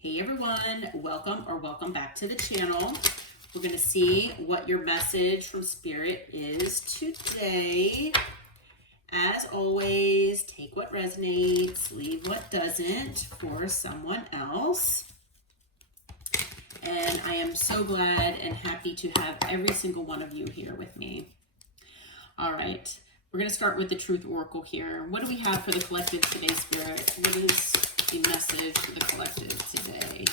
Hey everyone, welcome back to the channel. We're going to see what your message from Spirit is today. As always, take what resonates, leave what doesn't for someone else. And I am so glad and happy to have every single one of you here with me. All right, we're going to start with the Truth Oracle here. What do we have for the collective today, Spirit? What is the message for the collective today?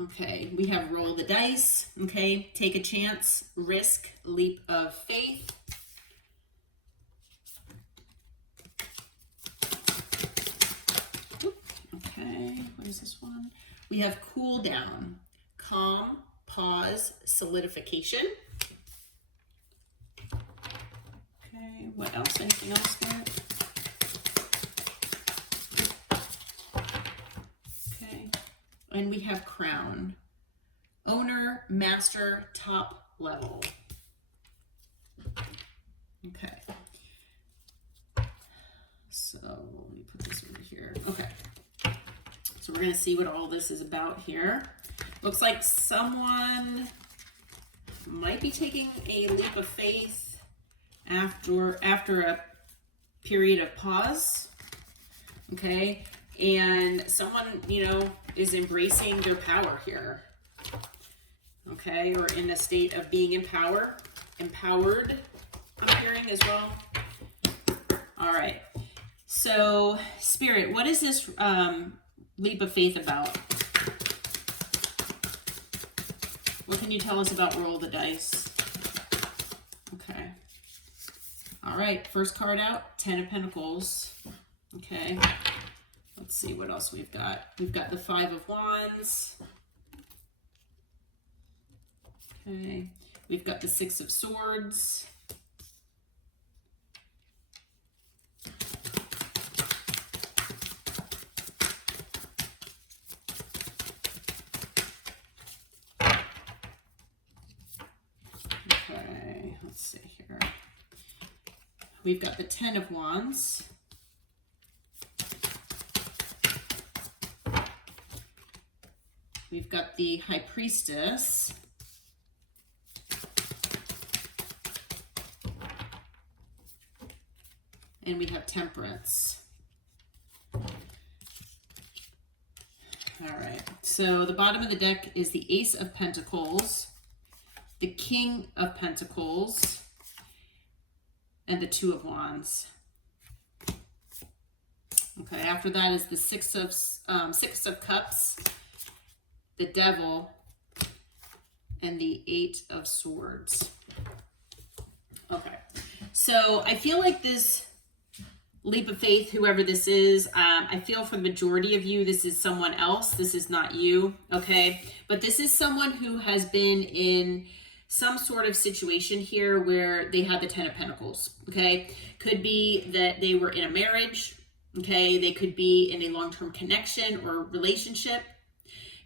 Okay, we have roll the dice, okay, take a chance, risk, leap of faith. Okay, what is this one? We have cool down, calm, pause, solidification. Okay, what else? Anything else there? Okay, and we have crown, owner, master, top level. Okay, so let me put this over here. Okay, so we're going to see what all this is about here. Looks like someone might be taking a leap of faith after a period of pause, okay? And someone, is embracing their power here, okay? Or in a state of being empowered, I'm hearing as well. All right, so Spirit, what is this leap of faith about? What can you tell us about roll the dice? Okay. All right, first card out, 10 of Pentacles. Okay, let's see what else we've got. We've got the 5 of Wands. Okay, we've got the 6 of Swords. Okay, let's see here. We've got the 10 of Wands. We've got the High Priestess. And we have Temperance. All right, so the bottom of the deck is the Ace of Pentacles, the King of Pentacles, and the 2 of Wands. Okay, after that is the Six of Cups, the Devil, and the 8 of Swords. Okay, so I feel like this leap of faith, whoever this is, I feel for the majority of you, this is someone else. This is not you, okay? But this is someone who has been in some sort of situation here where they had the 10 of Pentacles, okay? Could be that they were in a marriage, okay? They could be in a long-term connection or relationship.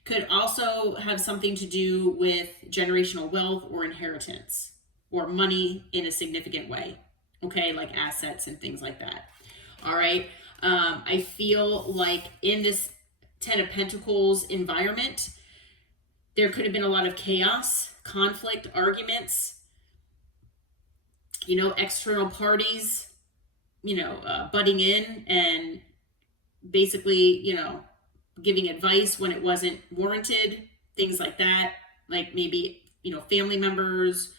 Could also have something to do with generational wealth or inheritance or money in a significant way, okay? Like assets and things like that, all right? I feel like in this 10 of Pentacles environment, there could have been a lot of chaos, conflict, arguments, external parties, butting in and basically, giving advice when it wasn't warranted, things like that. Like maybe, family members,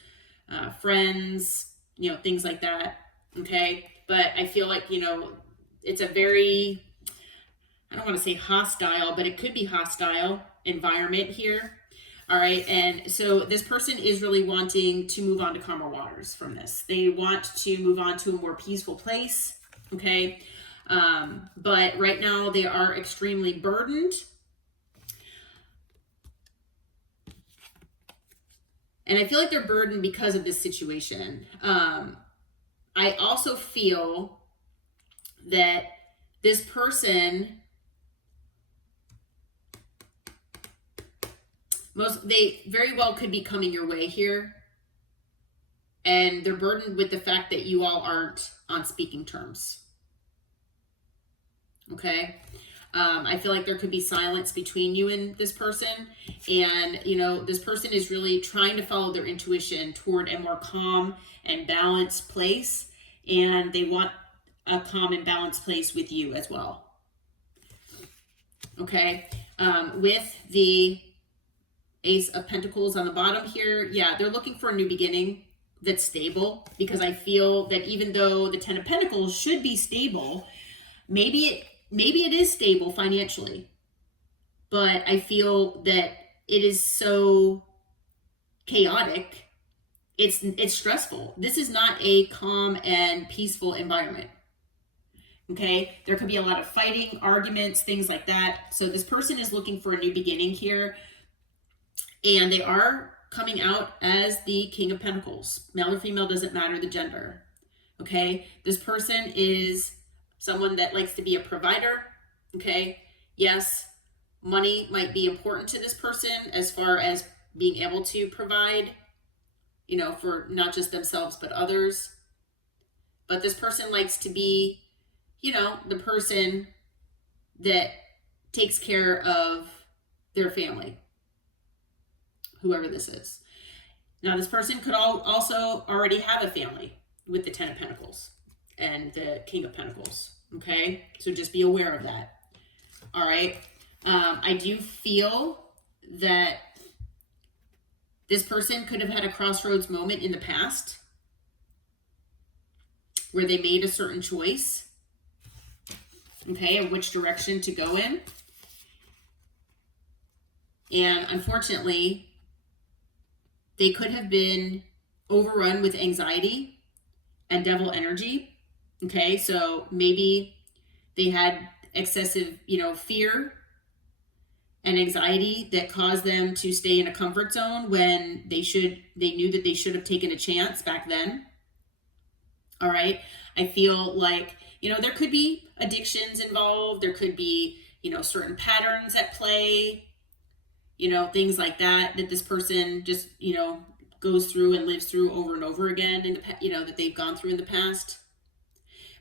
friends, things like that. Okay. But I feel like, it's a very, I don't want to say hostile, but it could be hostile environment here. All right, and so this person is really wanting to move on to calmer waters from this. They want to move on to a more peaceful place, okay? But right now they are extremely burdened. And I feel like they're burdened because of this situation. I also feel that this person, they very well could be coming your way here. And they're burdened with the fact that you all aren't on speaking terms. Okay? I feel like there could be silence between you and this person. And, you know, this person is really trying to follow their intuition toward a more calm and balanced place. And they want a calm and balanced place with you as well. Okay? With the Ace of Pentacles on the bottom here, yeah, they're looking for a new beginning that's stable. Because I feel that even though the Ten of Pentacles should be stable, maybe it is stable financially, but I feel that it is so chaotic. It's stressful. This is not a calm and peaceful environment. Okay, there could be a lot of fighting, arguments, things like that. So this person is looking for a new beginning here, and they are coming out as the King of Pentacles. Male or female, doesn't matter the gender. Okay, this person is someone that likes to be a provider. Okay, yes, money might be important to this person as far as being able to provide, you know, for not just themselves but others. But this person likes to be, you know, the person that takes care of their family, whoever this is. Now, this person could also already have a family with the Ten of Pentacles and the King of Pentacles. Okay, so just be aware of that. All right, I do feel that this person could have had a crossroads moment in the past where they made a certain choice, okay, of which direction to go in. And unfortunately, they could have been overrun with anxiety and devil energy. Okay, so maybe they had excessive, you know, fear and anxiety that caused them to stay in a comfort zone when they knew that they should have taken a chance back then. All right, I feel like, you know, there could be addictions involved. There could be, you know, certain patterns at play, you know, things like that this person just, you know, goes through and lives through over and over again in the, you know, that they've gone through in the past.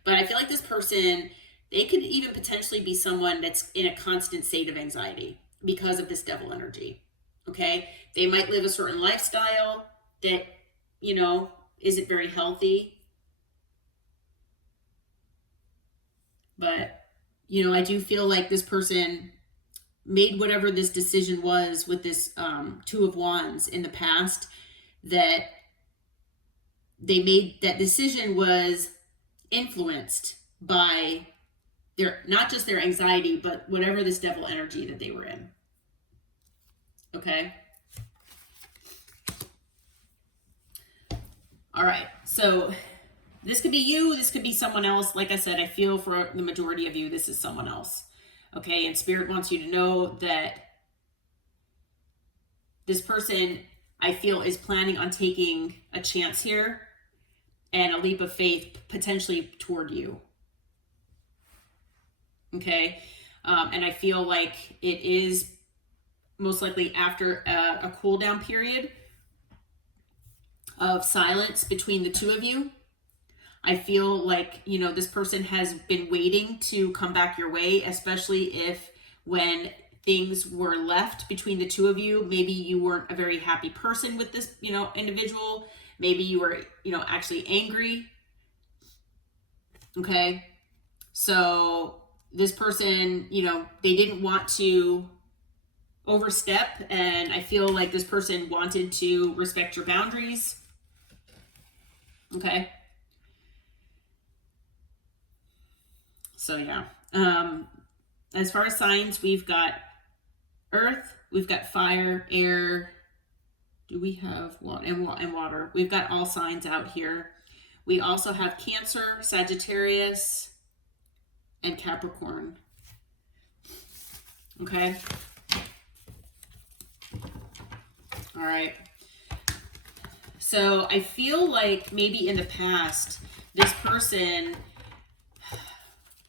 But I feel like this person, they could even potentially be someone that's in a constant state of anxiety because of this devil energy. Okay, they might live a certain lifestyle that, you know, isn't very healthy. But, you know, I do feel like this person made whatever this decision was with this Two of Wands in the past, that they made that decision was influenced by their, not just their anxiety, but whatever this devil energy that they were in. Okay. All right. So this could be you. This could be someone else. Like I said, I feel for the majority of you, this is someone else. Okay. And Spirit wants you to know that this person, I feel, is planning on taking a chance here and a leap of faith potentially toward you. Okay. And I feel like it is most likely after a cool down period of silence between the two of you. I feel like, you know, this person has been waiting to come back your way, especially if when things were left between the two of you, maybe you weren't a very happy person with this, you know, individual. Maybe you were, you know, actually angry. Okay. So this person, you know, they didn't want to overstep, and I feel like this person wanted to respect your boundaries. Okay. So yeah. As far as signs, we've got earth, we've got fire, air. Do we have water and water? We've got all signs out here. We also have Cancer, Sagittarius, and Capricorn. Okay. All right. So I feel like maybe in the past, this person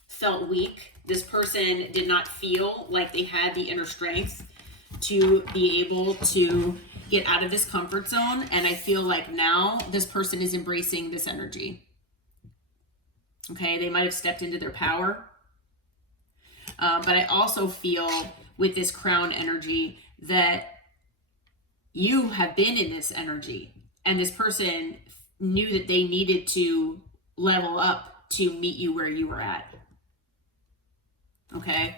felt weak. This person did not feel like they had the inner strength to be able to get out of this comfort zone. And I feel like now this person is embracing this energy. Okay, they might have stepped into their power. But I also feel with this crown energy that you have been in this energy, and this person knew that they needed to level up to meet you where you were at. Okay.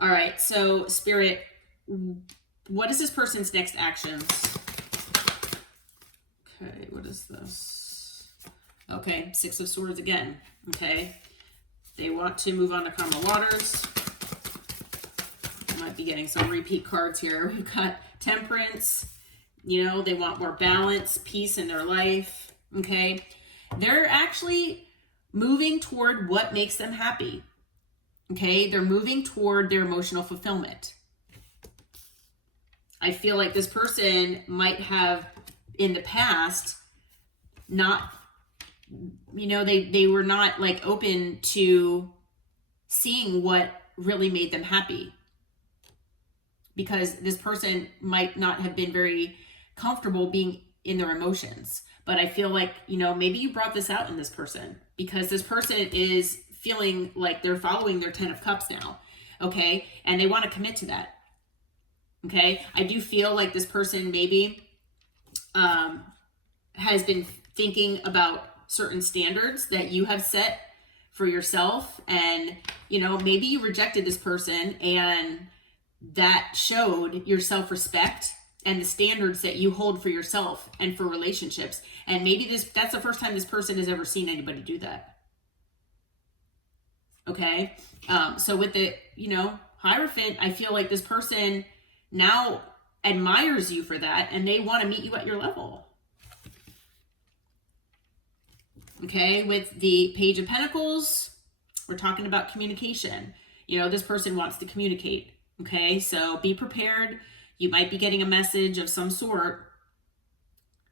All right. So Spirit, what is this person's next actions? Okay. What is this? Okay. Six of Swords again. Okay. They want to move on to calmer waters. Might be getting some repeat cards here. We've got Temperance. You know, they want more balance, peace in their life. Okay. They're actually moving toward what makes them happy. Okay. They're moving toward their emotional fulfillment. I feel like this person might have in the past not, you know, they were not like open to seeing what really made them happy, because this person might not have been very comfortable being in their emotions. But I feel like, you know, maybe you brought this out in this person, because this person is feeling like they're following their 10 of Cups now. Okay. And they want to commit to that. Okay. I do feel like this person maybe has been thinking about certain standards that you have set for yourself. And, you know, maybe you rejected this person, and that showed your self-respect and the standards that you hold for yourself and for relationships. And maybe that's the first time this person has ever seen anybody do that. Okay. So with the, you know, Hierophant, I feel like this person now admires you for that, and they want to meet you at your level. Okay. With the Page of Pentacles, we're talking about communication. You know, this person wants to communicate. Okay. So be prepared. You might be getting a message of some sort,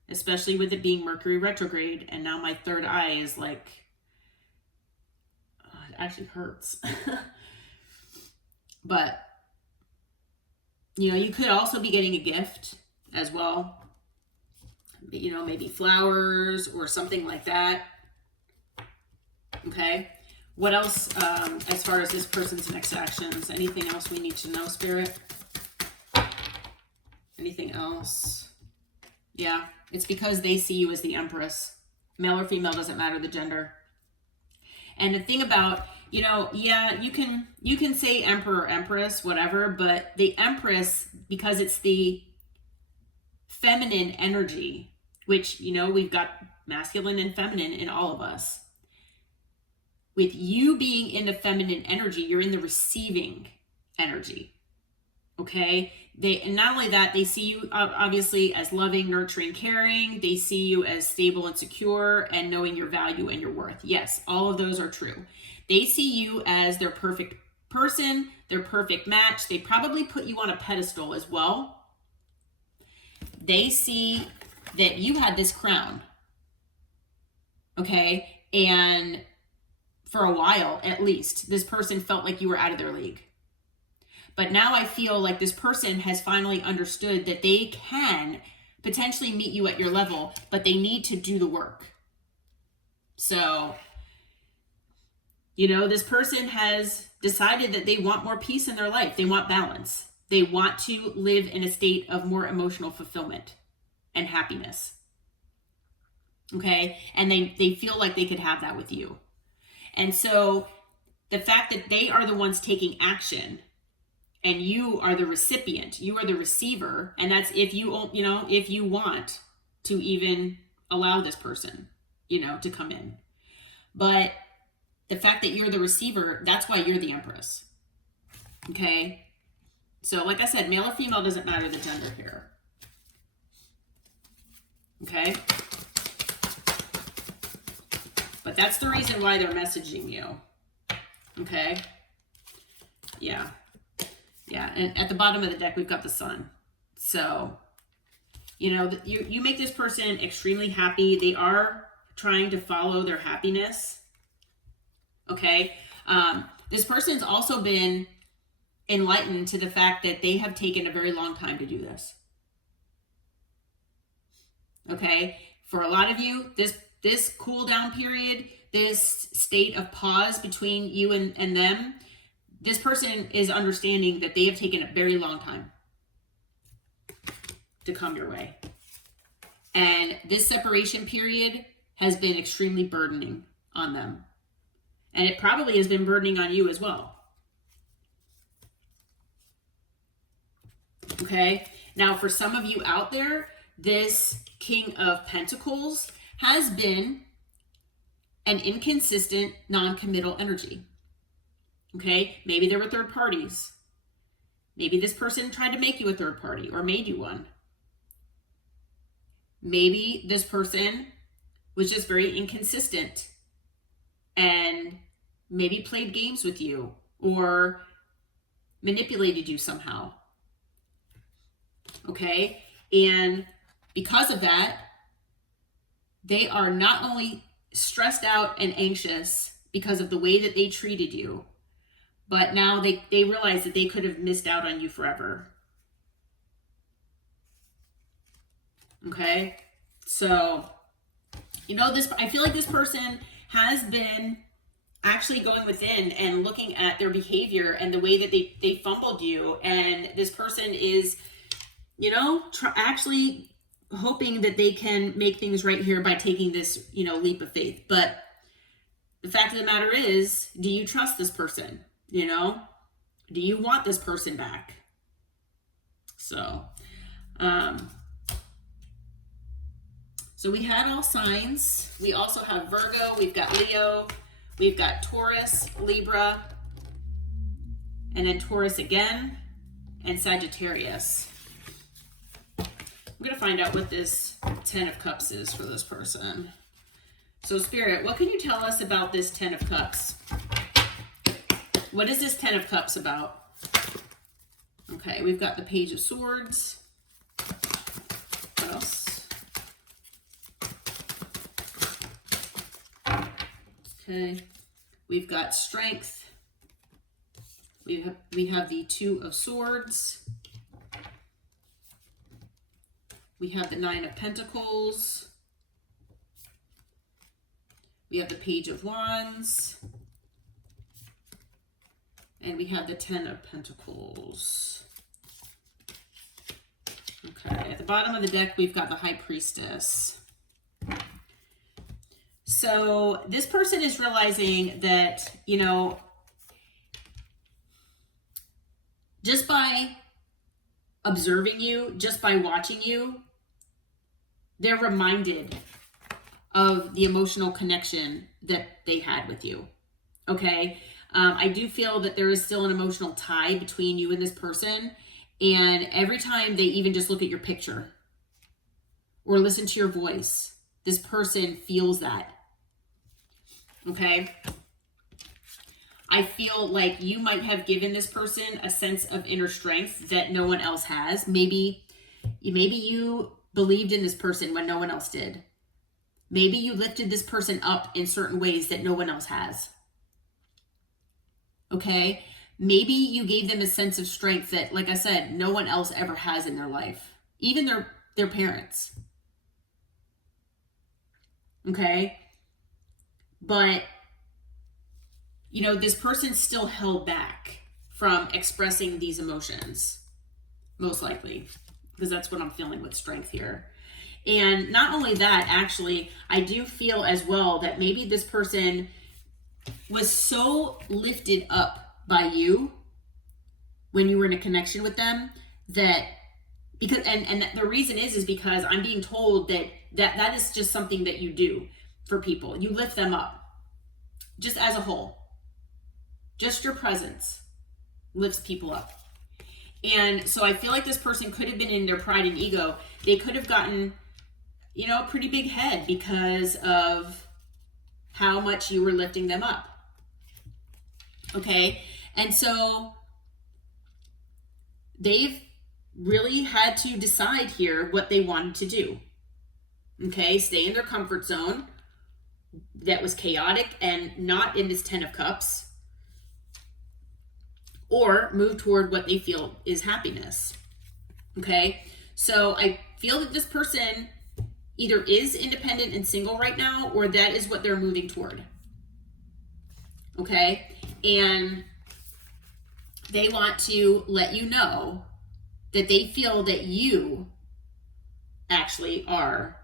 especially with it being Mercury retrograde. And now my third eye is like, it actually hurts. But, you know, you could also be getting a gift as well. You know, maybe flowers or something like that. Okay. What else, as far as this person's next actions? Anything else we need to know, Spirit? Anything else? Yeah, it's because they see you as the Empress. Male or female, doesn't matter the gender. And the thing about, you know, yeah, you can say Emperor or Empress, whatever, but the Empress, because it's the feminine energy, which, you know, we've got masculine and feminine in all of us. With you being in the feminine energy, you're in the receiving energy. Okay. And not only that, they see you obviously as loving, nurturing, caring. They see you as stable and secure and knowing your value and your worth. Yes, all of those are true. They see you as their perfect person, their perfect match. They probably put you on a pedestal as well. They see that you had this crown. Okay. And for a while, at least, this person felt like you were out of their league. But now I feel like this person has finally understood that they can potentially meet you at your level, but they need to do the work. So, you know, this person has decided that they want more peace in their life. They want balance. They want to live in a state of more emotional fulfillment and happiness. Okay? And they feel like they could have that with you. And so the fact that they are the ones taking action and you are the recipient, you are the receiver, and that's if you know, if you want to even allow this person, you know, to come in. But the fact that you're the receiver, that's why you're the Empress. Okay? So like I said, male or female, doesn't matter the gender here. Okay? But that's the reason why they're messaging you. Okay? Yeah. Yeah, and at the bottom of the deck, we've got the Sun. So, you know, you make this person extremely happy. They are trying to follow their happiness. Okay? This person's also been enlightened to the fact that they have taken a very long time to do this. Okay. For a lot of you, this cool down period, this state of pause between you and them, this person is understanding that they have taken a very long time to come your way. And this separation period has been extremely burdening on them. And it probably has been burdening on you as well. Okay. Now, for some of you out there, this King of Pentacles has been an inconsistent, non-committal energy. Okay. Maybe there were third parties. Maybe this person tried to make you a third party or made you one. Maybe this person was just very inconsistent and maybe played games with you or manipulated you somehow. Okay? And because of that, they are not only stressed out and anxious because of the way that they treated you, but now they realize that they could have missed out on you forever. Okay? So, you know, I feel like this person has been actually going within and looking at their behavior and the way that they fumbled you. And this person is, you know, actually hoping that they can make things right here by taking this, you know, leap of faith. But the fact of the matter is, do you trust this person? You know, do you want this person back? So, so we had all signs. We also have Virgo, we've got Leo, we've got Taurus, Libra, and then Taurus again, and Sagittarius. I'm going to find out what this 10 of Cups is for this person. So Spirit, what can you tell us about this 10 of Cups? What is this 10 of Cups about? Okay, we've got the Page of Swords. What else? Okay, we've got Strength. We have the Two of Swords. We have the Nine of Pentacles. We have the Page of Wands. And we have the 10 of Pentacles. Okay, at the bottom of the deck, we've got the High Priestess. So this person is realizing that, you know, just by observing you, just by watching you, they're reminded of the emotional connection that they had with you. Okay? I do feel that there is still an emotional tie between you and this person. And every time they even just look at your picture or listen to your voice, this person feels that. Okay? I feel like you might have given this person a sense of inner strength that no one else has. Maybe you believed in this person when no one else did. Maybe you lifted this person up in certain ways that no one else has. Okay? Maybe you gave them a sense of strength that, like I said, no one else ever has in their life. Even their parents. Okay? But, you know, this person's still held back from expressing these emotions. Most likely. Because that's what I'm feeling with Strength here. And not only that, actually, I do feel as well that maybe this person was so lifted up by you when you were in a connection with them that because and the reason is because I'm being told that is just something that you do for people. You lift them up just as a whole. Just your presence lifts people up. And so I feel like this person could have been in their pride and ego. They could have gotten, you know, a pretty big head because of how much you were lifting them up. Okay? And so they've really had to decide here what they wanted to do. Okay? Stay in their comfort zone that was chaotic and not in this 10 of Cups. Or move toward what they feel is happiness. Okay? So I feel that this person, either is independent and single right now, or that is what they're moving toward. Okay? And they want to let you know that they feel that you actually are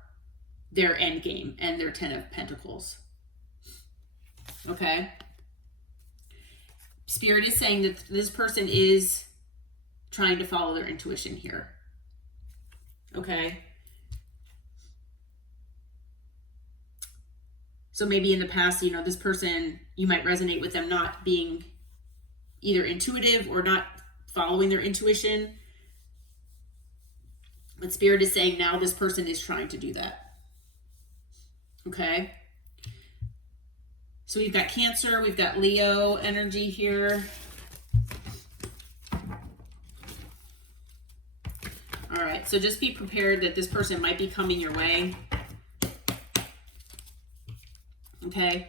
their end game and their 10 of Pentacles. Okay? Spirit is saying that this person is trying to follow their intuition here. Okay? So maybe in the past, you know, this person, you might resonate with them not being either intuitive or not following their intuition. But Spirit is saying now this person is trying to do that. Okay? So we've got Cancer, we've got Leo energy here. All right, so just be prepared that this person might be coming your way. Okay.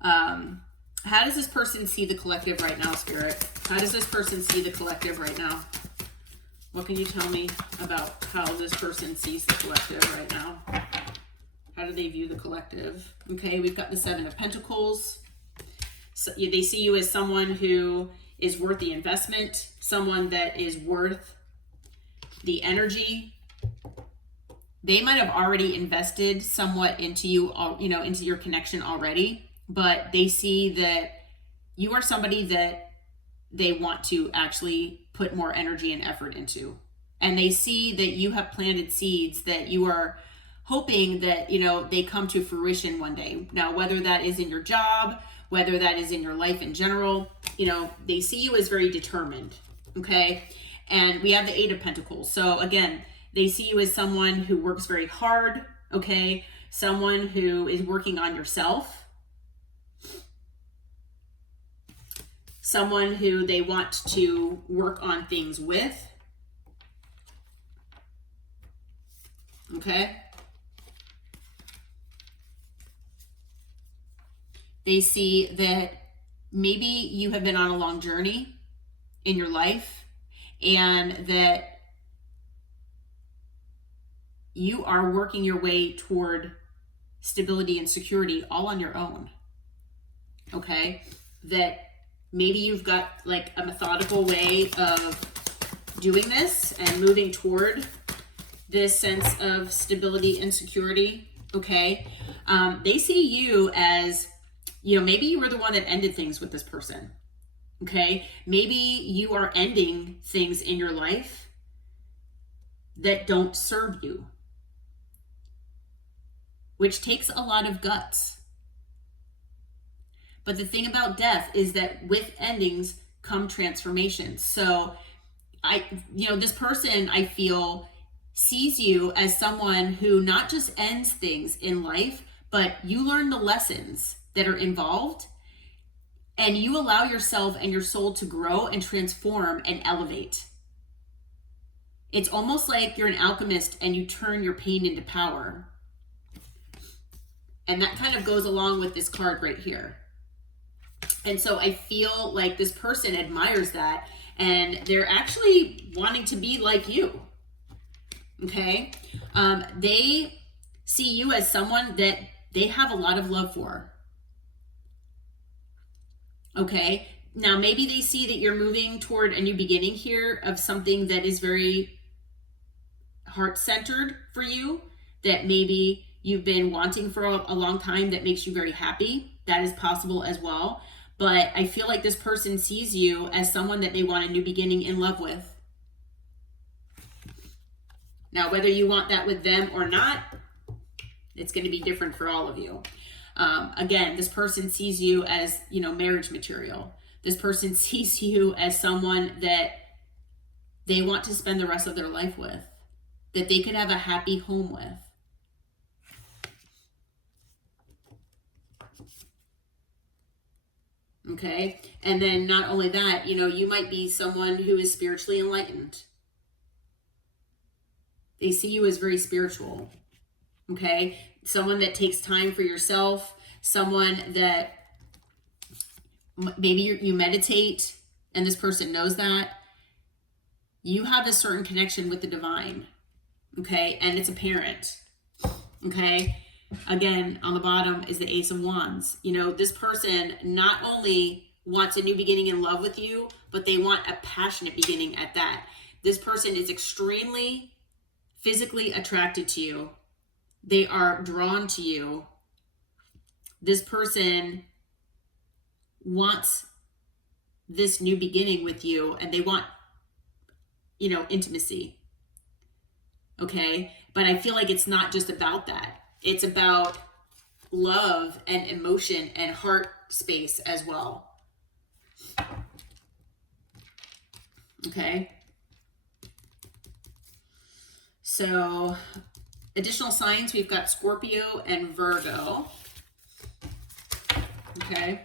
How does this person see the collective right now, Spirit? How does this person see the collective right now? What can you tell me about how this person sees the collective right now? How do they view the collective? Okay, we've got the 7 of Pentacles. So they see you as someone who is worth the investment, someone that is worth the energy. They might have already invested somewhat into you, you know, into your connection already, but they see that you are somebody that they want to actually put more energy and effort into. And they see that you have planted seeds that you are hoping that, you know, they come to fruition one day. Now, whether that is in your job, whether that is in your life in general, you know, they see you as very determined. Okay. And we have the 8 of Pentacles. So again, they see you as someone who works very hard. Okay. Someone who is working on yourself. Someone who they want to work on things with. Okay. They see that maybe you have been on a long journey in your life and that you are working your way toward stability and security all on your own. Okay? That maybe you've got like a methodical way of doing this and moving toward this sense of stability and security. Okay? They see you as, you know, maybe you were the one that ended things with this person. Okay? Maybe you are ending things in your life that don't serve you, which takes a lot of guts. But the thing about death is that with endings come transformations. So this person, I feel, sees you as someone who not just ends things in life, but you learn the lessons that are involved and you allow yourself and your soul to grow and transform and elevate. It's almost like you're an alchemist and you turn your pain into power. And that kind of goes along with this card right here. And so I feel like this person admires that and they're actually wanting to be like you. Okay? They see you as someone that they have a lot of love for. Okay? Now, maybe they see that you're moving toward a new beginning here of something that is very heart-centered for you, that maybe you've been wanting for a long time, that makes you very happy. That is possible as well. But I feel like this person sees you as someone that they want a new beginning in love with. Now, whether you want that with them or not, it's going to be different for all of you. Again, this person sees you as, marriage material. This person sees you as someone that they want to spend the rest of their life with, that they could have a happy home with. Okay. And then not only that, you might be someone who is spiritually enlightened. They see you as very spiritual. Okay. Someone that takes time for yourself, someone that maybe you meditate and this person knows that. You have a certain connection with the divine. Okay. And it's apparent. Okay. Again, on the bottom is the Ace of Wands. You know, this person not only wants a new beginning in love with you, but they want a passionate beginning at that. This person is extremely physically attracted to you. They are drawn to you. This person wants this new beginning with you, and they want, you know, intimacy. Okay. But I feel like it's not just about that. It's about love and emotion and heart space as well. Okay. So additional signs, we've got Scorpio and Virgo. Okay.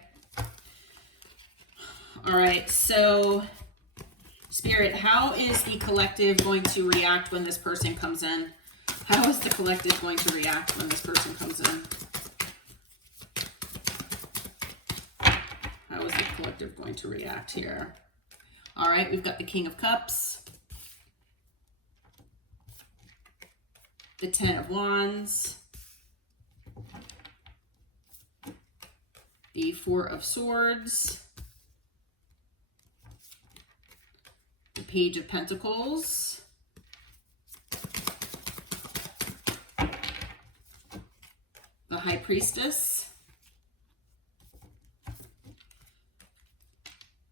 All right. So Spirit, how is the collective going to react when this person comes in? How is the collective going to react when this person comes in? How is the collective going to react here? All right, we've got the King of Cups, the Ten of Wands, the Four of Swords, the Page of Pentacles, the High Priestess,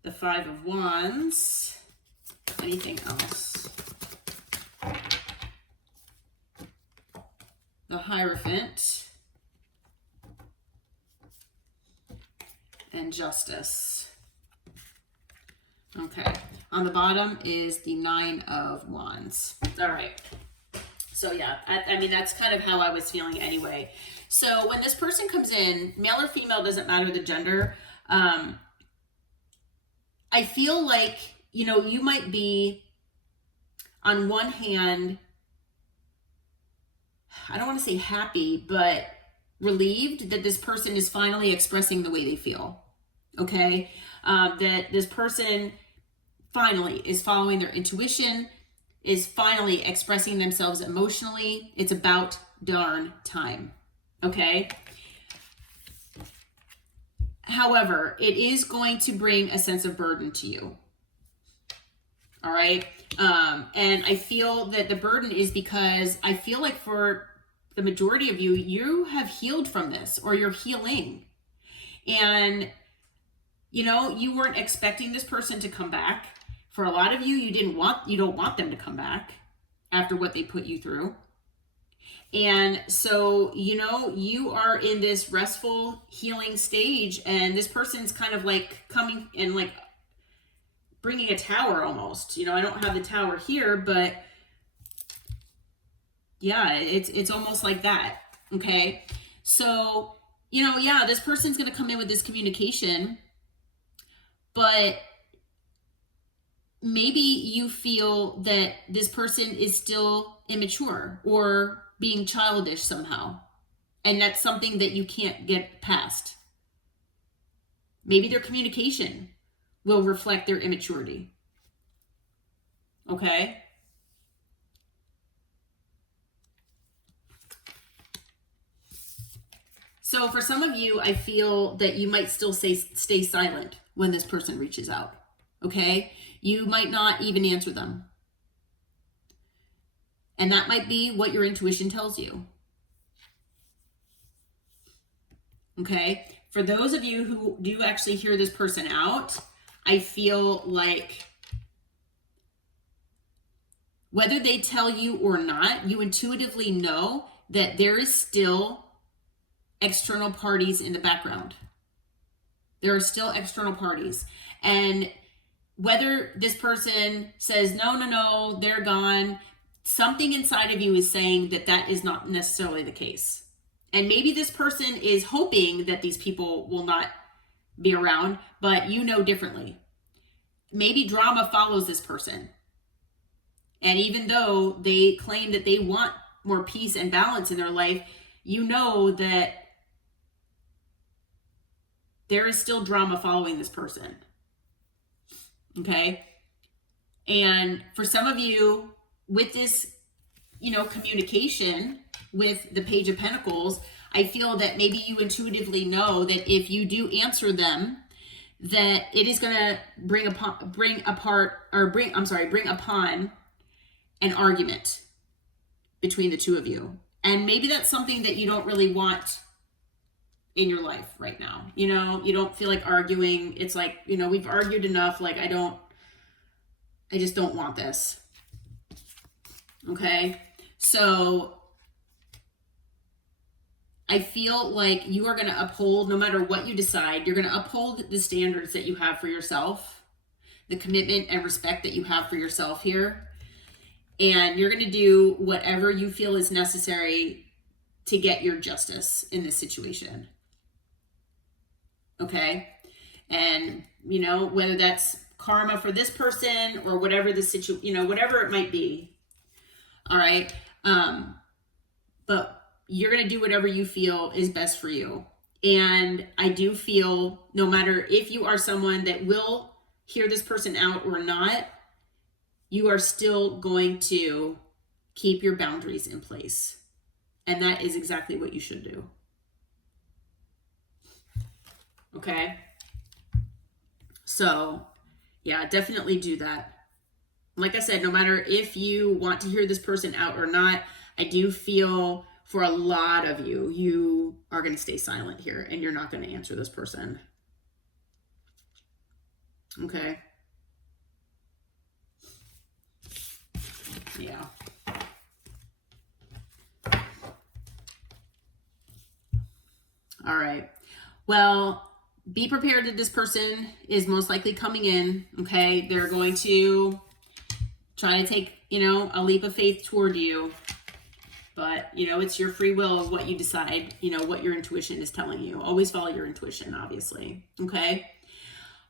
the Five of Wands. Anything else? The Hierophant, and Justice. Okay, on the bottom is the Nine of Wands. All right. So yeah, I mean, that's kind of how I was feeling anyway. So when this person comes in, male or female, doesn't matter the gender. I feel like, you know, you might be, on one hand, I don't want to say happy, but relieved that this person is finally expressing the way they feel. Okay? That this person finally is following their intuition, is finally expressing themselves emotionally. It's about darn time. Okay? However, it is going to bring a sense of burden to you. All right? And I feel that the burden is because I feel like for the majority of you, you have healed from this, or you're healing. And, you know, you weren't expecting this person to come back. For a lot of you, you don't want them to come back after what they put you through. And so, you know, you are in this restful healing stage, and this person's kind of like coming and like bringing a tower almost. You know, I don't have the tower here, but yeah, it's almost like that. Okay. So, you know, yeah, this person's going to come in with this communication, but maybe you feel that this person is still immature or being childish somehow. And that's something that you can't get past. Maybe their communication will reflect their immaturity. Okay? So for some of you, I feel that you might still stay silent when this person reaches out. Okay? You might not even answer them. And that might be what your intuition tells you. Okay? For those of you who do actually hear this person out, I feel like whether they tell you or not, you intuitively know that there is still external parties in the background. There are still external parties. And whether this person says, no, they're gone, something inside of you is saying that that is not necessarily the case. And maybe this person is hoping that these people will not be around, but you know differently. Maybe drama follows this person. And even though they claim that they want more peace and balance in their life, you know that there is still drama following this person. Okay? And for some of you, with this, you know, communication, with the Page of Pentacles, I feel that maybe you intuitively know that if you do answer them, that it is going to bring upon an argument between the two of you. And maybe that's something that you don't really want in your life right now. You know, you don't feel like arguing. It's like, you know, we've argued enough. Like, I just don't want this. Okay. So I feel like you are going to uphold, no matter what you decide, you're going to uphold the standards that you have for yourself, the commitment and respect that you have for yourself here. And you're going to do whatever you feel is necessary to get your justice in this situation. Okay. And, you know, whether that's karma for this person or whatever the situation, you know, whatever it might be. All right. But you're going to do whatever you feel is best for you. And I do feel no matter if you are someone that will hear this person out or not, you are still going to keep your boundaries in place. And that is exactly what you should do. Okay. So yeah, definitely do that. Like I said, no matter if you want to hear this person out or not, I do feel for a lot of you, you are going to stay silent here and you're not going to answer this person. Okay. Yeah. All right. Well, be prepared that this person is most likely coming in. Okay. They're going to try to take, you know, a leap of faith toward you. But, you know, it's your free will of what you decide, you know, what your intuition is telling you. Always follow your intuition, obviously. Okay.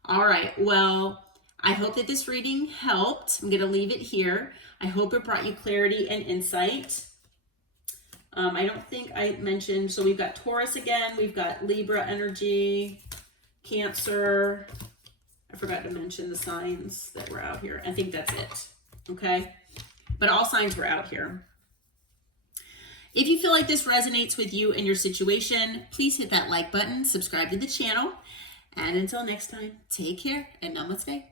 All right. Well, I hope that this reading helped. I'm going to leave it here. I hope it brought you clarity and insight. I don't think I mentioned, so we've got Taurus again. We've got Libra energy, Cancer. I forgot to mention the signs that were out here. I think that's it. Okay. But all signs were out here. If you feel like this resonates with you and your situation, please hit that like button, subscribe to the channel, and until next time, take care and namaste.